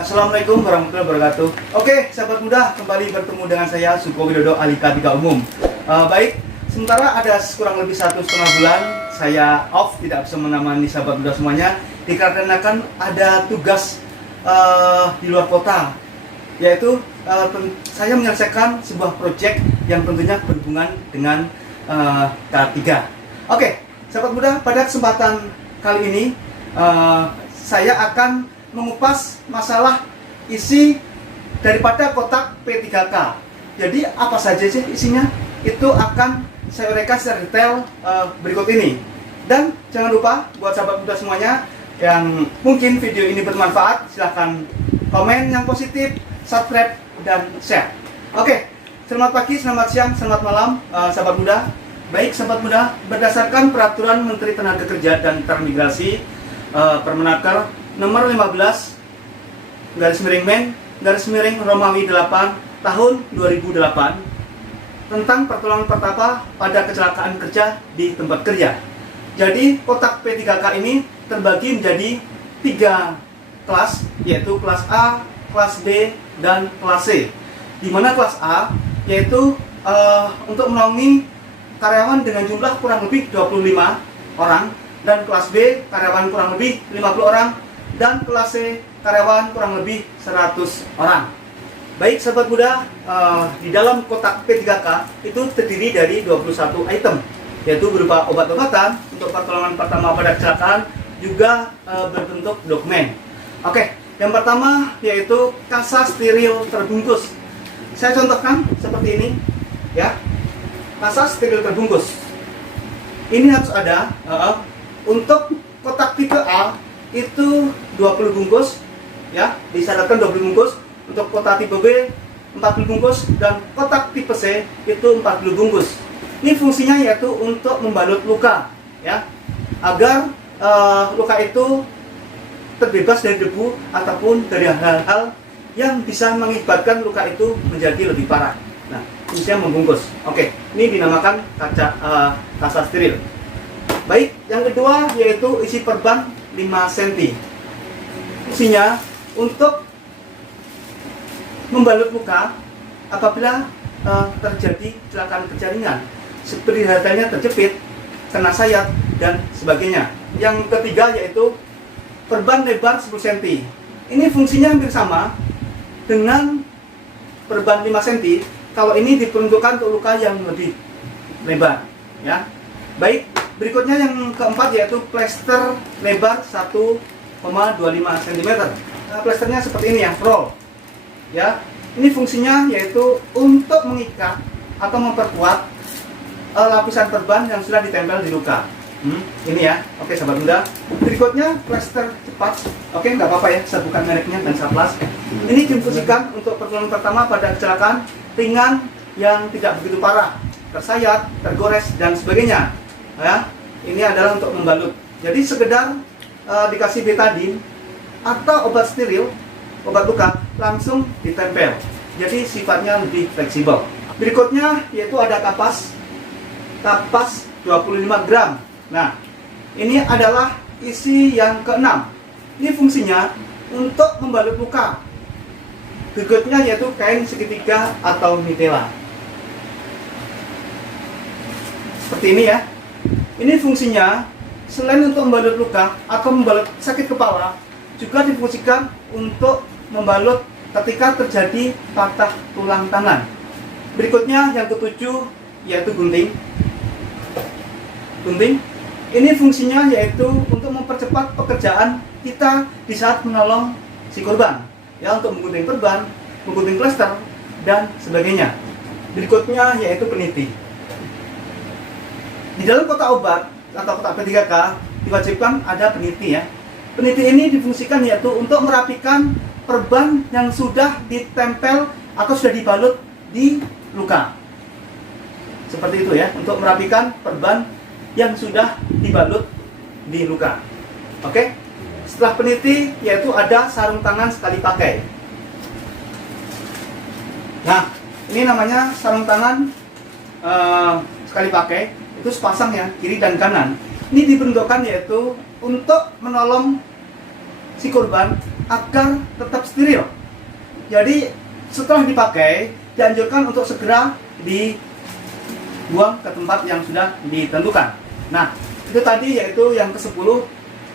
Assalamualaikum warahmatullahi wabarakatuh. Oke, sahabat muda, kembali bertemu dengan saya Suko Widodo Alika 3 Umum. Baik, sementara ada kurang lebih 1,5 bulan saya off, tidak bisa menemani sahabat muda semuanya, dikarenakan ada tugas di luar kota, yaitu saya menyelesaikan sebuah proyek yang tentunya berhubungan dengan K3. Oke, sahabat muda, pada kesempatan kali ini saya akan mengupas masalah isi daripada kotak P3K. Jadi apa saja sih isinya? Itu akan saya uraikan secara detail berikut ini. Dan jangan lupa buat sahabat muda semuanya yang mungkin video ini bermanfaat, silahkan komen yang positif, subscribe, dan share. Oke, selamat pagi, selamat siang, selamat malam sahabat muda. Baik sahabat muda, berdasarkan peraturan Menteri Tenaga Kerja dan Transmigrasi Permenaker nomor 15 _Men Romawi 8 tahun 2008 tentang pertolongan pertama pada kecelakaan kerja di tempat kerja. Jadi kotak P3K ini terbagi menjadi 3 kelas, yaitu kelas A, kelas B, dan kelas C. Di mana kelas A yaitu untuk menaungi karyawan dengan jumlah kurang lebih 25 orang, dan kelas B karyawan kurang lebih 50 orang, dan kelas C karyawan kurang lebih 100 orang. Baik sahabat muda, di dalam kotak P3K itu terdiri dari 21 item, yaitu berupa obat-obatan untuk pertolongan pertama pada kecelakaan, juga berbentuk dokumen. Oke, yang pertama yaitu kasa steril terbungkus. Saya contohkan seperti ini, ya. Kasa steril terbungkus. Ini harus ada untuk kotak tipe A itu 20 bungkus, ya, disyaratkan 20 bungkus. Untuk kotak tipe B 40 bungkus, dan kotak tipe C itu 40 bungkus. Ini fungsinya yaitu untuk membalut luka, ya, agar luka itu terbebas dari debu ataupun dari hal-hal yang bisa mengakibatkan luka itu menjadi lebih parah. Nah, fungsinya membungkus. Oke, ini dinamakan kasa steril. Baik, yang kedua yaitu isi perban 5 cm. Fungsinya untuk membalut luka apabila terjadi kecelakaan kerja ringan, seperti halnya terjepit, kena sayat, dan sebagainya. Yang ketiga yaitu perban lebar 10 cm. Ini fungsinya hampir sama dengan perban 5 cm. Kalau ini diperuntukkan untuk luka yang lebih lebar, ya. Baik, berikutnya yang keempat yaitu plester lebar 1,25 cm. Nah, plesternya seperti ini ya, roll. Ya, ini fungsinya yaitu untuk mengikat atau memperkuat lapisan perban yang sudah ditempel di luka. Ini ya, oke sahabat muda. Berikutnya plester cepat. Oke, nggak apa-apa ya, saya bukan mereknya dan saplas. Ini difungsikan untuk pertolongan pertama pada kecelakaan ringan yang tidak begitu parah, tersayat, tergores, dan sebagainya. Ya, ini adalah untuk membalut. Jadi sekedar dikasih betadine atau obat steril, obat luka, langsung ditempel. Jadi sifatnya lebih fleksibel. Berikutnya yaitu ada kapas 25 gram. Nah, ini adalah isi yang keenam. Ini fungsinya untuk membalut luka. Berikutnya yaitu kain segitiga atau mitela. Seperti ini ya. Ini fungsinya selain untuk membalut luka atau membalut sakit kepala, juga difungsikan untuk membalut ketika terjadi patah tulang tangan. Berikutnya yang ketujuh yaitu gunting. Gunting ini fungsinya yaitu untuk mempercepat pekerjaan kita di saat menolong si korban, ya, untuk menggunting perban, menggunting plester, dan sebagainya. Berikutnya yaitu peniti. Di dalam kotak obat atau kotak P3K diwajibkan ada peniti, ya. Peniti ini difungsikan yaitu untuk merapikan perban yang sudah ditempel atau sudah dibalut di luka. Seperti itu ya, untuk merapikan perban yang sudah dibalut di luka. Oke. Setelah peniti yaitu ada sarung tangan sekali pakai. Nah, ini namanya sarung tangan sekali pakai, itu sepasang ya, kiri dan kanan. Ini diperuntukkan yaitu untuk menolong si korban agar tetap steril. Jadi setelah dipakai dianjurkan untuk segera dibuang ke tempat yang sudah ditentukan. Nah, itu tadi yaitu yang ke-10,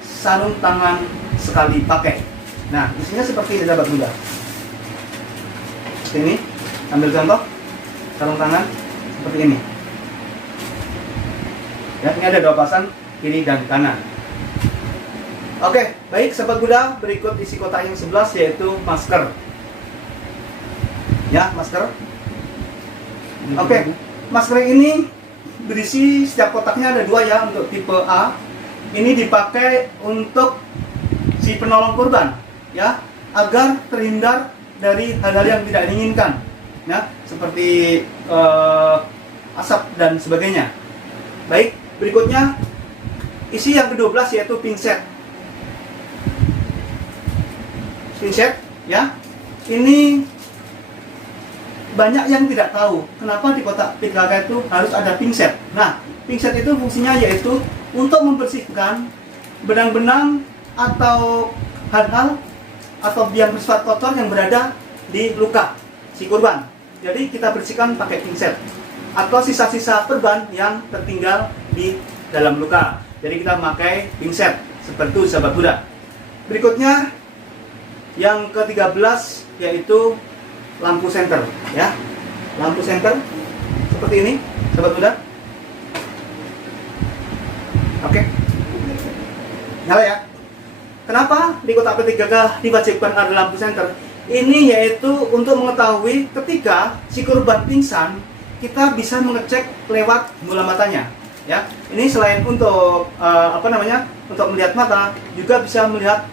sarung tangan sekali pakai. Nah, isinya seperti ini sahabat muda. Ini ambil contoh sarung tangan seperti ini. Ya, ini ada 2 pasang, kiri dan kanan. Oke, baik sahabat muda, berikut isi kotak yang 11 yaitu masker. Ya, masker. Oke, masker ini berisi, setiap kotaknya ada 2 ya, untuk tipe A. Ini dipakai untuk si penolong korban, ya, agar terhindar dari hal-hal yang tidak diinginkan, ya, seperti asap dan sebagainya. Baik, berikutnya isi yang ke-12 yaitu pinset. Pinset, ya, ini banyak yang tidak tahu kenapa di kotak PKK itu harus ada pinset. Nah, pinset itu fungsinya yaitu untuk membersihkan benang-benang atau hal-hal atau yang bersifat kotor yang berada di luka si korban. Jadi kita bersihkan pakai pinset atau sisa-sisa perban yang tertinggal di dalam luka. Jadi kita memakai pinset seperti itu sahabat muda. Berikutnya yang ke-13 yaitu lampu senter, ya. Lampu senter seperti ini sahabat muda. Oke. Nyala ya. Kenapa di kotak P3K diwajibkan ada lampu senter? Ini yaitu untuk mengetahui ketika si korban pingsan, kita bisa mengecek lewat bola matanya, ya. Ini selain untuk untuk melihat mata, juga bisa melihat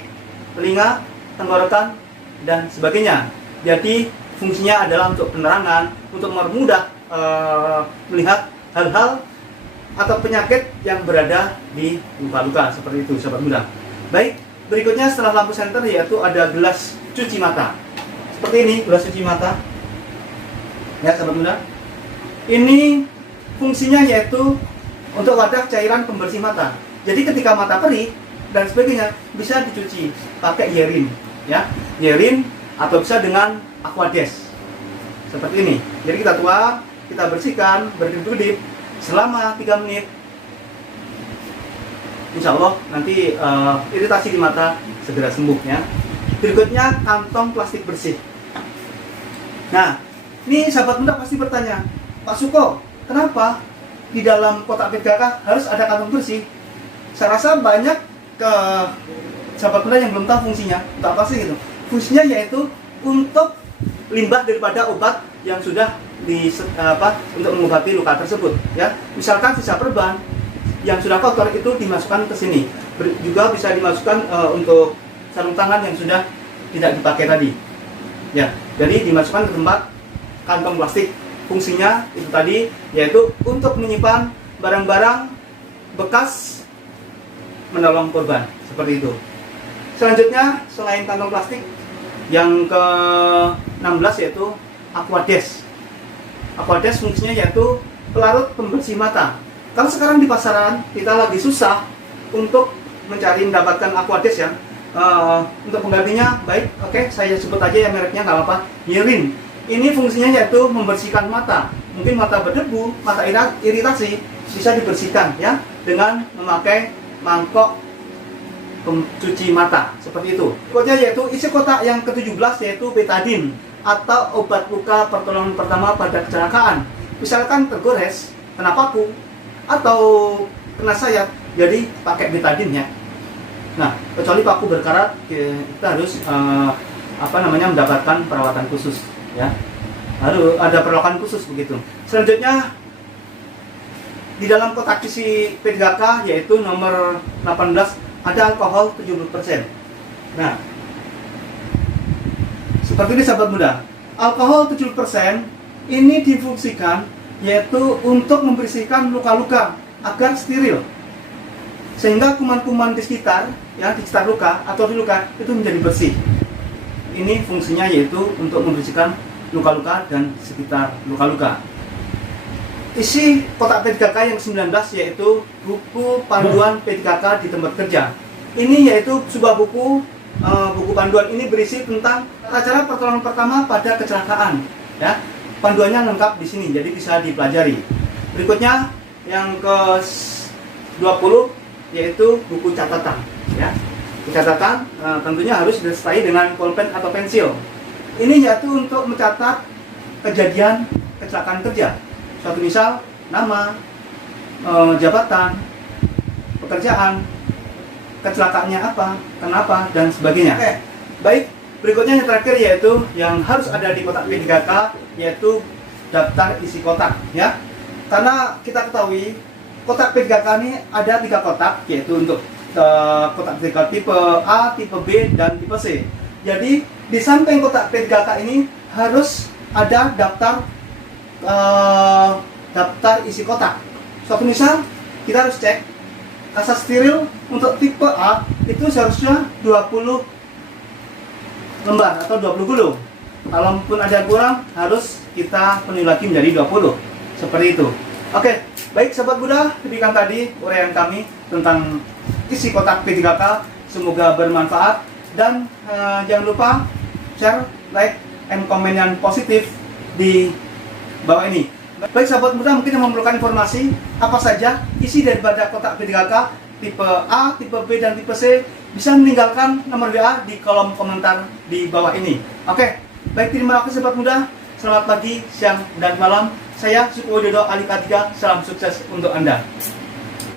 telinga, tenggorokan dan sebagainya. Jadi fungsinya adalah untuk penerangan, untuk mempermudah melihat hal-hal atau penyakit yang berada di luka-luka seperti itu sahabat muda. Baik, berikutnya setelah lampu senter yaitu ada gelas cuci mata. Seperti ini gelas cuci mata. Ya sahabat muda. Ini fungsinya yaitu untuk wadah cairan pembersih mata. Jadi ketika mata perih dan sebagainya bisa dicuci pakai Yerin, ya. Yerin atau bisa dengan Aquades. Seperti ini. Jadi kita tuang, kita bersihkan berdip-berdip selama 3 menit. Insya Allah nanti iritasi di mata segera sembuh, ya. Berikutnya kantong plastik bersih. Nah, ini sahabat muda pasti bertanya, Pak Suko, kenapa di dalam kotak PKK harus ada kantong bersih? Saya rasa banyak sahabat muda yang belum tahu fungsinya. Untuk apa sih gitu? Fungsinya yaitu untuk limbah daripada obat yang sudah untuk mengobati luka tersebut, ya. Misalkan sisa perban yang sudah kotor itu dimasukkan ke sini. Juga bisa dimasukkan untuk sarung tangan yang sudah tidak dipakai tadi, ya. Jadi dimasukkan ke tempat kantong plastik. Fungsinya itu tadi yaitu untuk menyimpan barang-barang bekas menolong korban seperti itu. Selanjutnya selain kantong plastik, yang ke-16 yaitu Aquades. Aquades fungsinya yaitu pelarut pembersih mata. Kalau sekarang di pasaran kita lagi susah untuk mendapatkan Aquades, ya. Untuk penggantinya, baik, oke, saya sebut aja ya mereknya, nggak apa-apa, Yerin. Ini fungsinya yaitu membersihkan mata. Mungkin mata berdebu, mata iritasi, bisa dibersihkan, ya, dengan memakai mangkok pencuci mata seperti itu. Berikutnya yaitu isi kotak yang ke-17 yaitu betadine atau obat luka pertolongan pertama pada kecelakaan. Misalkan tergores, kena paku atau kena sayat, jadi pakai betadine, ya. Nah, kecuali paku berkarat, kita harus mendapatkan perawatan khusus, ya. Harus ada perawatan khusus begitu. Selanjutnya di dalam kotak isi P3K yaitu nomor 18 ada alkohol 70%. Nah, seperti ini sahabat muda. Alkohol 70% ini difungsikan yaitu untuk membersihkan luka-luka agar steril. Sehingga kuman-kuman di sekitar, ya, di sekitar luka atau di luka itu menjadi bersih. Ini fungsinya yaitu untuk membersihkan luka-luka dan sekitar luka-luka. isi kotak P3K yang 19 yaitu buku panduan P3K di tempat kerja. Ini yaitu sebuah buku panduan ini berisi tentang cara pertolongan pertama pada kecelakaan. Ya, panduannya lengkap di sini, jadi bisa dipelajari. Berikutnya yang ke-20 yaitu buku catatan. Ya, catatan tentunya harus disertai dengan pulpen atau pensil. Ini yaitu untuk mencatat kejadian kecelakaan kerja. Suatu misal, nama, jabatan, pekerjaan, kecelakaannya apa, kenapa, dan sebagainya. Oke, baik. Berikutnya yang terakhir yaitu yang harus ada di kotak P3K yaitu daftar isi kotak. Ya, karena kita ketahui kotak P3K ini ada 3 kotak, yaitu untuk kotak P3K tipe A, tipe B, dan tipe C. Jadi di samping kotak P3K ini harus ada daftar isi kotak. Suatu misal kita harus cek kasa steril untuk tipe A itu seharusnya 20 lembar atau 20 gulung. Kalaupun ada kurang harus kita penuhi lagi menjadi 20. Seperti itu. Oke, baik sahabat Buddha, demikian tadi uraian kami tentang isi kotak P3K. Semoga bermanfaat dan jangan lupa share, like, and komen yang positif di bawah ini. Baik sahabat muda, mungkin yang memerlukan informasi apa saja isi daripada kotak P3K tipe A, tipe B, dan tipe C, bisa meninggalkan nomor WA di kolom komentar di bawah ini. Oke, baik, terima kasih sahabat muda. Selamat pagi, siang, dan malam. Saya Suku Widodo Alika 3, salam sukses untuk Anda.